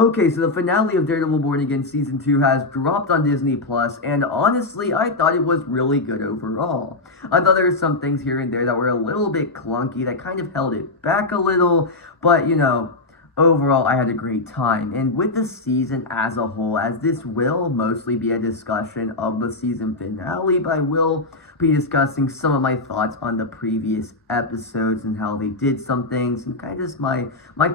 Okay, so the finale of Daredevil Born Again Season 2 has dropped on Disney Plus, and honestly, I thought it was really good overall. I thought there were some things here and there that were a little bit clunky, that kind of held it back a little, but overall, I had a great time. And with the season as a whole, as this will mostly be a discussion of the season finale, but I will be discussing some of my thoughts on the previous episodes and how they did some things and kind of just my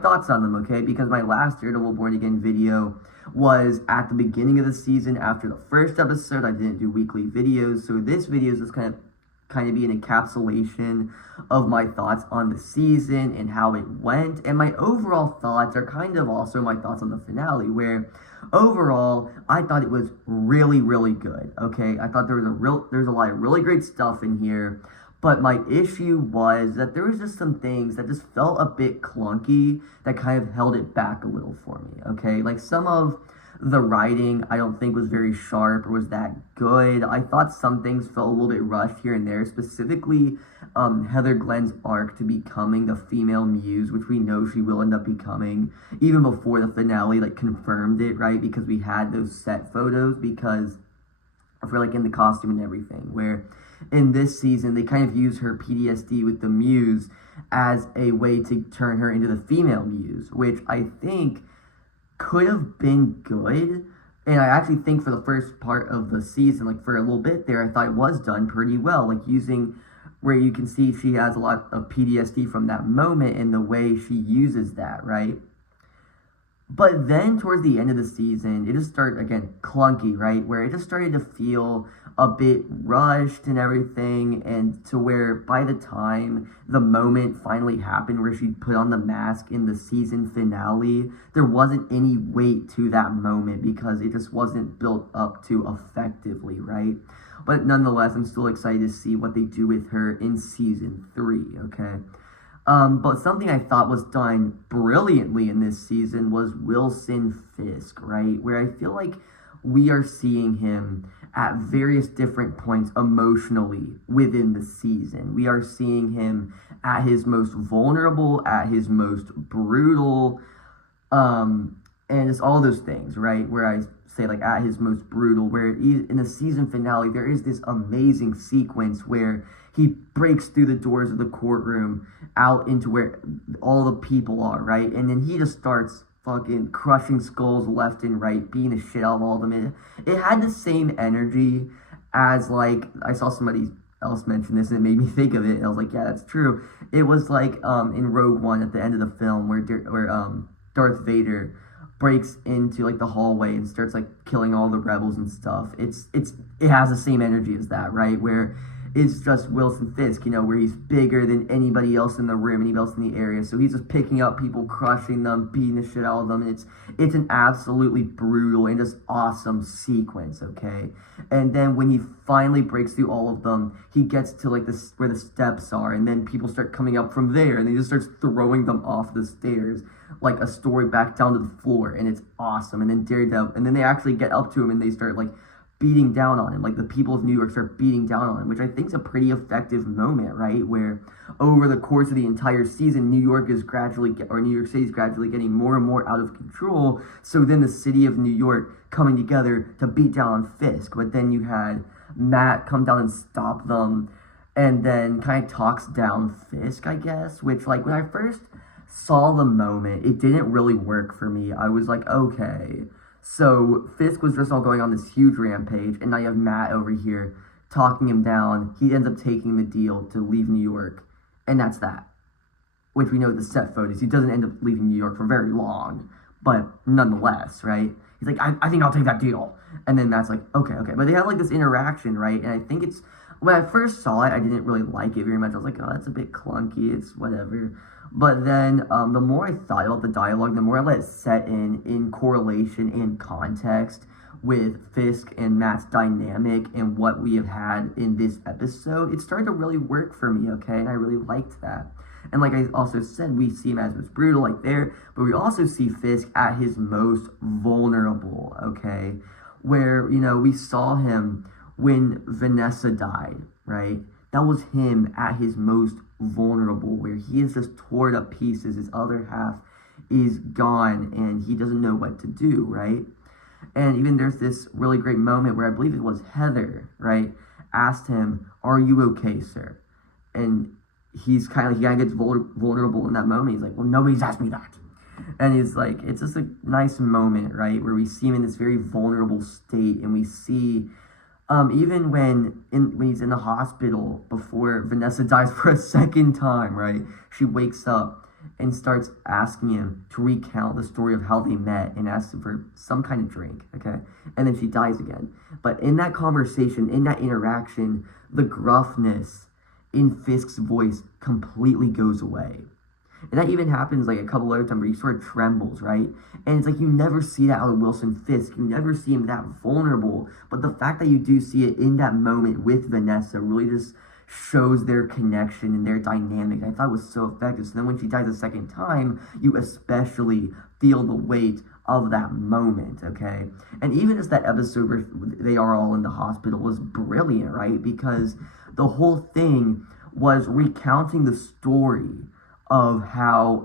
thoughts on them, okay? Because my last Daredevil Born Again video was at the beginning of the season after the first episode. I didn't do weekly videos, so this video is just kind of be an encapsulation of my thoughts on the season and how it went, and my overall thoughts are kind of also my thoughts on the finale, where overall I thought it was really, really good. Okay, I thought there was a lot of really great stuff in here, but my issue was that there was just some things that just felt a bit clunky that kind of held it back a little for me. Okay, like some of the writing I don't think was very sharp or was that good. I thought some things felt a little bit rushed here and there, specifically Heather Glenn's arc to becoming the female muse, which we know she will end up becoming, even before the finale confirmed it, right? Because we had those set photos, because for in the costume and everything, where in this season they kind of use her PTSD with the muse as a way to turn her into the female muse, which I think could have been good. And I actually think for the first part of the season, for a little bit there, I thought it was done pretty well, using where you can see she has a lot of PTSD from that moment and the way she uses that, right? But then towards the end of the season, it just started, again, clunky, right? Where it just started to feel a bit rushed and everything, and to where by the time the moment finally happened where she put on the mask in the season finale, there wasn't any weight to that moment because it just wasn't built up to effectively, right? But nonetheless, I'm still excited to see what they do with her in season 3, okay? But something I thought was done brilliantly in this season was Wilson Fisk, right? Where I feel like we are seeing him at various different points emotionally within the season. We are seeing him at his most vulnerable, at his most brutal, and it's all those things, right? Where I say at his most brutal, where in the season finale, there is this amazing sequence where he breaks through the doors of the courtroom out into where all the people are, right? And then he just starts fucking crushing skulls left and right, beating the shit out of all of them. It had the same energy as, I saw somebody else mention this and it made me think of it. And I was like, yeah, that's true. It was in Rogue One at the end of the film where Darth Vader breaks into the hallway and starts killing all the rebels and stuff. It has the same energy as that, right? Where it's just Wilson Fisk, where he's bigger than anybody else in the room, anybody else in the area. So he's just picking up people, crushing them, beating the shit out of them. And it's an absolutely brutal and just awesome sequence, okay? And then when he finally breaks through all of them, he gets to where the steps are, and then people start coming up from there, and he just starts throwing them off the stairs like a story back down to the floor, and it's awesome. And then Daredevil, and then they actually get up to him and they start beating down on him, the people of New York start beating down on him, which I think is a pretty effective moment, right? Where over the course of the entire season, New York City is gradually getting more and more out of control. So then the city of New York coming together to beat down on Fisk, but then you had Matt come down and stop them, and then kind of talks down Fisk, I guess, which when I first saw the moment, it didn't really work for me. I was like, okay. So Fisk was just all going on this huge rampage, and now you have Matt over here talking him down. He ends up taking the deal to leave New York, and that's that. Which we know the set photos. He doesn't end up leaving New York for very long, but nonetheless, right? He's like, I think I'll take that deal. And then Matt's like, okay. But they have this interaction, right? And I think when I first saw it, I didn't really like it very much. I was like, oh, that's a bit clunky. It's whatever. But then the more I thought about the dialogue, the more I let it set in correlation and context with Fisk and Matt's dynamic and what we have had in this episode, it started to really work for me, okay? And I really liked that. And like I also said, we see him as most brutal there, but we also see Fisk at his most vulnerable, okay? Where, we saw him when Vanessa died, right? That was him at his most vulnerable, where he is just torn up pieces. His other half is gone and he doesn't know what to do, right? And even there's this really great moment where I believe it was Heather, right, asked him, "Are you okay, sir?" And he kind of gets vulnerable in that moment. He's like, "Well, nobody's asked me that." And he's like, it's just a nice moment, right, where we see him in this very vulnerable state, and we see even when he's in the hospital before Vanessa dies for a second time, right? She wakes up and starts asking him to recount the story of how they met and asks him for some kind of drink, okay? And then she dies again. But in that conversation, in that interaction, the gruffness in Fisk's voice completely goes away. And that even happens like a couple other times where he sort of trembles, right? And it's like you never see that out of Wilson Fisk. You never see him that vulnerable. But the fact that you do see it in that moment with Vanessa really just shows their connection and their dynamic. I thought it was so effective. So then when she dies a second time, you especially feel the weight of that moment, okay? And even as that episode where they are all in the hospital was brilliant, right? Because the whole thing was recounting the story of how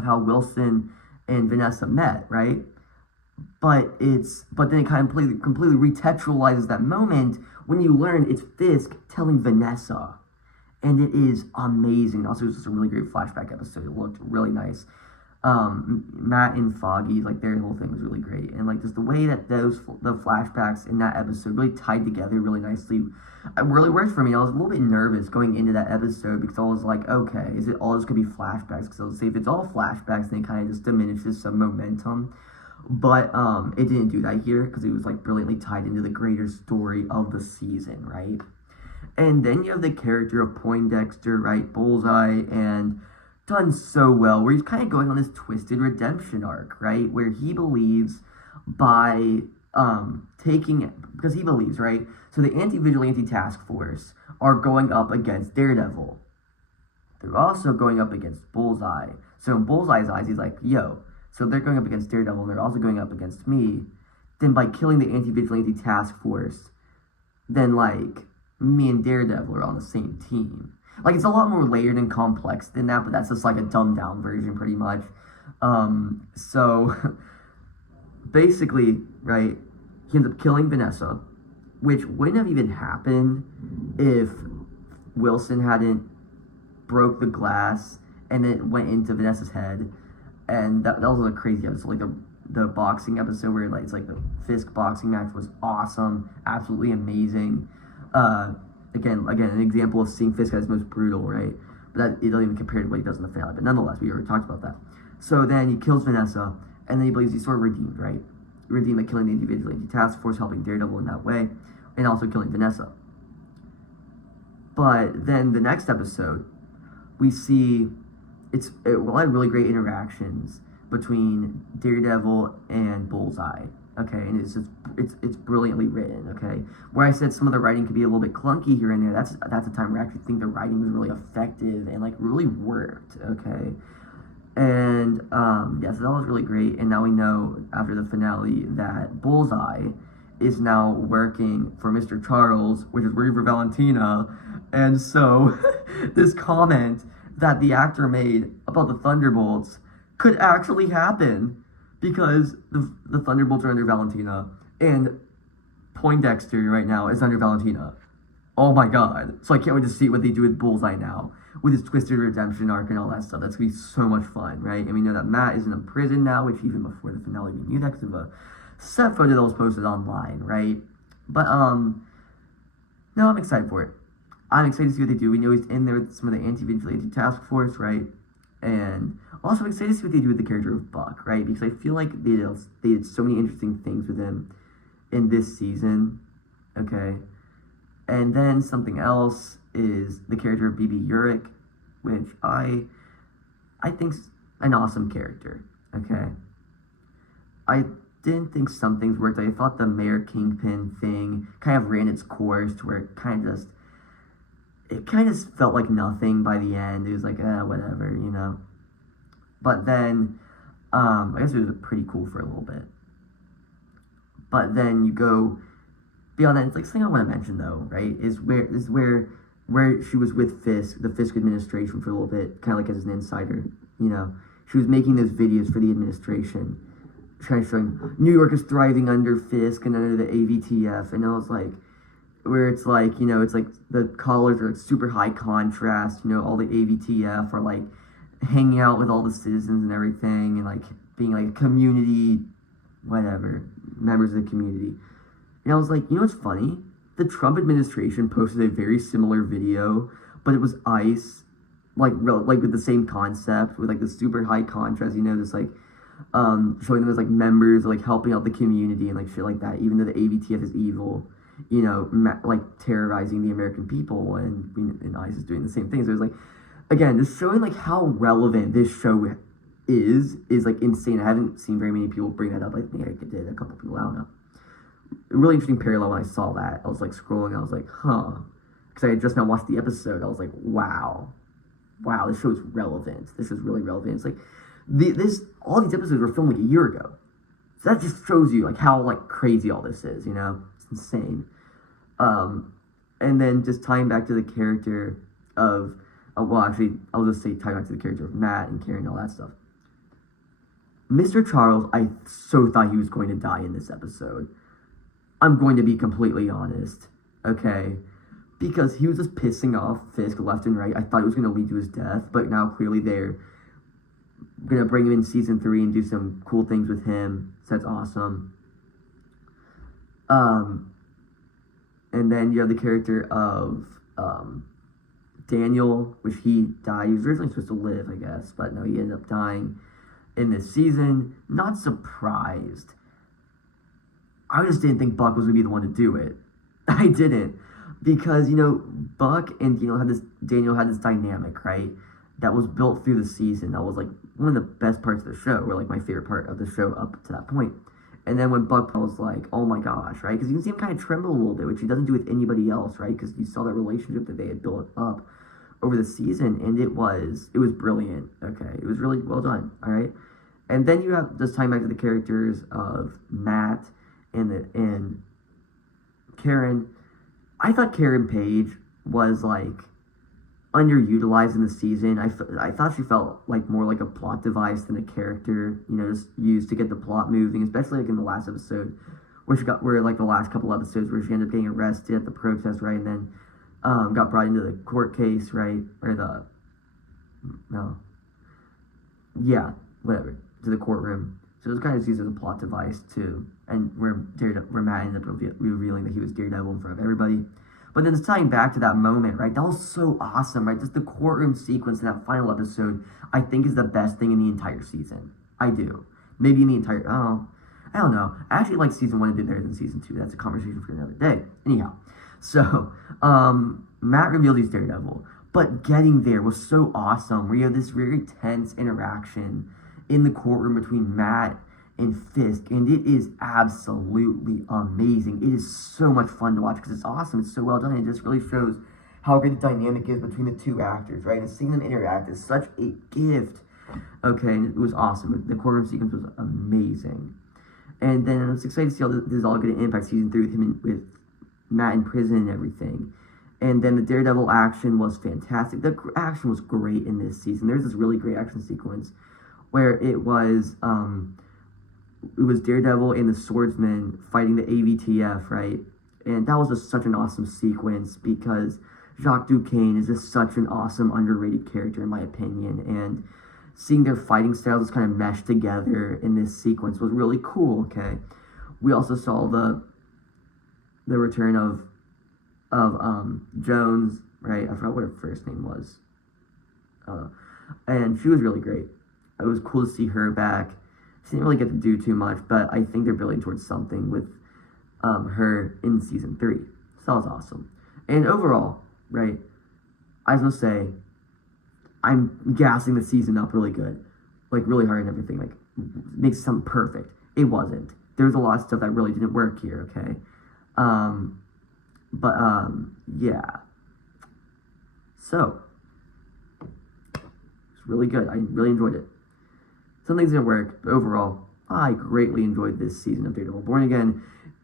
Wilson and Vanessa met, right? But then it kind of completely retextualizes that moment when you learn it's Fisk telling Vanessa, and it is amazing. Also, it's just a really great flashback episode. It looked really nice. Matt and Foggy, like their whole thing was really great, and like just the way that the flashbacks in that episode really tied together really nicely. It really worked for me. I was a little bit nervous going into that episode because I was like, okay, is it all just gonna be flashbacks? Because I was say if it's all flashbacks, then it kind of just diminishes some momentum. But it didn't do that here because it was like brilliantly tied into the greater story of the season, right? And then you have the character of Poindexter, right, Bullseye, and done so well, where he's kind of going on this twisted redemption arc, right, where he believes by because he believes, right, so the anti-vigilante task force are going up against Daredevil. They're also going up against Bullseye. So in Bullseye's eyes, he's like, yo, so they're going up against Daredevil, and they're also going up against me. Then by killing the anti-vigilante task force, then like me and Daredevil are on the same team. Like, it's a lot more layered and complex than that, but that's just like a dumbed down version pretty much. So basically, right, he ends up killing Vanessa, which wouldn't have even happened if Wilson hadn't broke the glass and then went into Vanessa's head. And that was a crazy episode, like the boxing episode where like it's like the Fisk boxing match was awesome, absolutely amazing. Again, an example of seeing Fisk at his most brutal, right? But that it doesn't even compare to what he does in the finale. But nonetheless, we already talked about that. So then he kills Vanessa, and then he believes he's sort of redeemed, right? Redeemed by killing the anti-vigilante task force, helping Daredevil in that way, and also killing Vanessa. But then the next episode, we see a lot of really great interactions between Daredevil and Bullseye. Okay, and it's brilliantly written. Okay, where I said some of the writing could be a little bit clunky here and there. That's a time where I actually think the writing was really effective and like really worked. Okay, and yeah, so that was really great. And now we know after the finale that Bullseye is now working for Mr. Charles, which is working for Valentina, and so this comment that the actor made about the Thunderbolts could actually happen. Because the Thunderbolts are under Valentina, and Poindexter right now is under Valentina. Oh my god. So I can't wait to see what they do with Bullseye now, with his twisted redemption arc and all that stuff. That's going to be so much fun, right? And we know that Matt is in a prison now, which even before the finale we knew that because of a set photo that was posted online, right? But, no, I'm excited for it. I'm excited to see what they do. We know he's in there with some of the anti-vigilante task force, right? And also I'm excited to see what they do with the character of Buck, right? Because I feel like they did so many interesting things with him in this season, okay? And then something else is the character of BB Urich, which I think's an awesome character, okay? I didn't think some things worked. I thought the Mayor Kingpin thing kind of ran its course to where it kind of felt like nothing by the end. It was like, whatever, you know. But then, I guess it was pretty cool for a little bit. But then you go beyond that. It's like something I want to mention though, right? Is where she was with Fisk, the Fisk administration for a little bit, kind of like as an insider. you know, she was making those videos for the administration, trying to show New York is thriving under Fisk and under the AVTF, and I was like, where it's like, you know, it's like the colors are like super high contrast, you know, all the AVTF are like hanging out with all the citizens and everything, and like being like community, whatever, members of the community. And I was like, you know what's funny? The Trump administration posted a very similar video, but it was ICE, like with the same concept, with like the super high contrast, you know, just like showing them as like members, like helping out the community and like shit like that, even though the AVTF is evil, you know, like terrorizing the American people, and ICE is doing the same thing. So it was like, again, just showing like how relevant this show is like insane. I haven't seen very many people bring that up. I think I did a couple people, I don't know. A really interesting parallel when I saw that. I was like scrolling, I was like, huh. Because I had just now watched the episode. I was like, wow, this show is relevant. This is really relevant. It's like, all these episodes were filmed like a year ago. So that just shows you like how like crazy all this is, you know? It's insane. And then just tying back to the character of, well, actually, I'll just say tying back to the character of Matt and Karen and all that stuff. Mr. Charles, I so thought he was going to die in this episode. I'm going to be completely honest, okay? Because he was just pissing off Fisk left and right. I thought it was going to lead to his death, but now clearly they're going to bring him in season 3 and do some cool things with him. So that's awesome. And then you have the character of Daniel, which he died. He was originally supposed to live, I guess, but no, he ended up dying in this season. Not surprised. I just didn't think Buck was going to be the one to do it. I didn't. Because, you know, Buck and Daniel had this dynamic, right? That was built through the season. That was, like, one of the best parts of the show, or, like, my favorite part of the show up to that point. And then when Buck was like, oh my gosh, right? Because you can see him kind of tremble a little bit, which he doesn't do with anybody else, right? Because you saw that relationship that they had built up over the season, and it was brilliant, okay? It was really well done, all right? And then you have, just tying back to the characters of Matt and Karen. I thought Karen Page was, like, underutilized in the season. I thought she felt like more like a plot device than a character, you know, just used to get the plot moving, especially like in the last episode, where like the last couple episodes where she ended up getting arrested at the protest, right, and then got brought into the court case, right, or whatever, to the courtroom. So it was kind of used as a plot device too, and where Matt ended up revealing that he was Daredevil in front of everybody. But then it's tying back to that moment, right? That was so awesome, right? Just the courtroom sequence in that final episode, I think is the best thing in the entire season. I do. Maybe in the entire, I don't know. I actually like season 1 a bit better than season 2. That's a conversation for another day. Anyhow, so Matt revealed he's Daredevil, but getting there was so awesome. Where you have this very tense interaction in the courtroom between Matt and Fisk, and it is absolutely amazing. It is so much fun to watch because it's awesome. It's so well done. It just really shows how great the dynamic is between the two actors, right? And seeing them interact is such a gift. Okay, and it was awesome. The courtroom sequence was amazing. And then I was excited to see how this is all going to impact season 3 with him with Matt in prison and everything. And then the Daredevil action was fantastic. The action was great in this season. There's this really great action sequence where it was Daredevil and the Swordsman fighting the AVTF, right? And that was just such an awesome sequence because Jacques Duquesne is just such an awesome, underrated character in my opinion. And seeing their fighting styles just kind of mesh together in this sequence was really cool, okay? We also saw the return of Jones, right? I forgot what her first name was. And she was really great. It was cool to see her back. She didn't really get to do too much, but I think they're building towards something with her in season 3. So that was awesome. And overall, right, I was going to say, I'm gassing the season up really good. Like, really hard and everything. Like, makes something perfect. It wasn't. There's a lot of stuff that really didn't work here, okay? Yeah. So, it's really good. I really enjoyed it. Some things didn't work, but overall, I greatly enjoyed this season of Daredevil Born Again.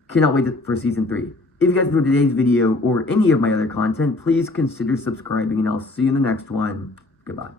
Cannot wait for season 3. If you guys enjoyed today's video or any of my other content, please consider subscribing, and I'll see you in the next one. Goodbye.